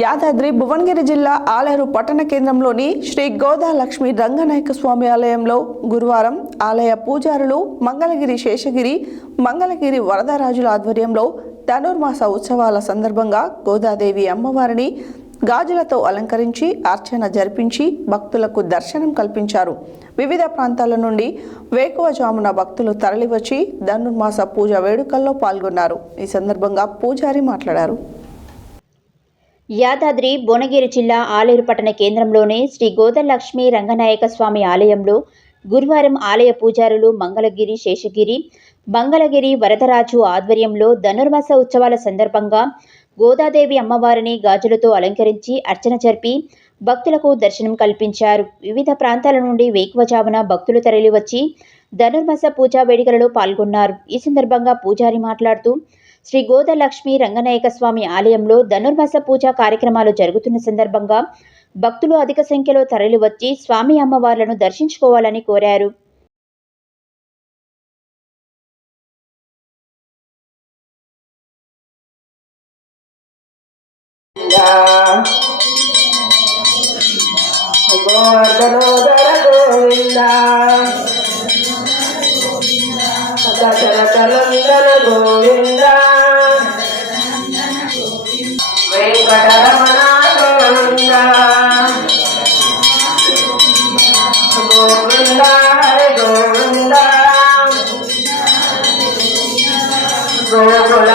యాదాద్రి భువనగిరి జిల్లా ఆలేరు పట్టణ కేంద్రంలోని శ్రీ గోదా లక్ష్మీ రంగనాయక స్వామి ఆలయంలో గురువారం ఆలయ పూజారులు మంగళగిరి శేషగిరి, మంగళగిరి వరదరాజుల ఆధ్వర్యంలో ధనుర్మాస ఉత్సవాల సందర్భంగా గోదాదేవి అమ్మవారిని గాజులతో అలంకరించి అర్చన జరిపించి భక్తులకు దర్శనం కల్పించారు. వివిధ ప్రాంతాల నుండి వేకువజామున భక్తులు తరలివచ్చి ధనుర్మాస పూజ వేడుకల్లో పాల్గొన్నారు. ఈ సందర్భంగా పూజారి మాట్లాడారు. యాదాద్రి భువనగిరి జిల్లా ఆలేరు పట్టణ కేంద్రంలోని శ్రీ గోదలక్ష్మీ రంగనాయక స్వామి ఆలయంలో గురువారం ఆలయ పూజారులు మంగళగిరి శేషగిరి, మంగళగిరి వరదరాజు ఆధ్వర్యంలో ధనుర్మాస ఉత్సవాల సందర్భంగా గోదాదేవి అమ్మవారిని గాజులతో అలంకరించి అర్చన జరిపి భక్తులకు దర్శనం కల్పించారు. వివిధ ప్రాంతాల నుండి వేకువజామున భక్తులు తరలివచ్చి ధనుర్మాస పూజా వేడుకలలో పాల్గొన్నారు. ఈ సందర్భంగా పూజారి మాట్లాడుతూ శ్రీ గోదలక్ష్మీ రంగనాయక స్వామి ఆలయంలో ధనుర్మాస పూజా కార్యక్రమాలు జరుగుతున్న సందర్భంగా భక్తులు అధిక సంఖ్యలో తరలివచ్చి స్వామి అమ్మవార్లను దర్శించుకోవాలని కోరారు. వెంకటరమణ గోవింద గోవింద హరి గోవింద గోకుల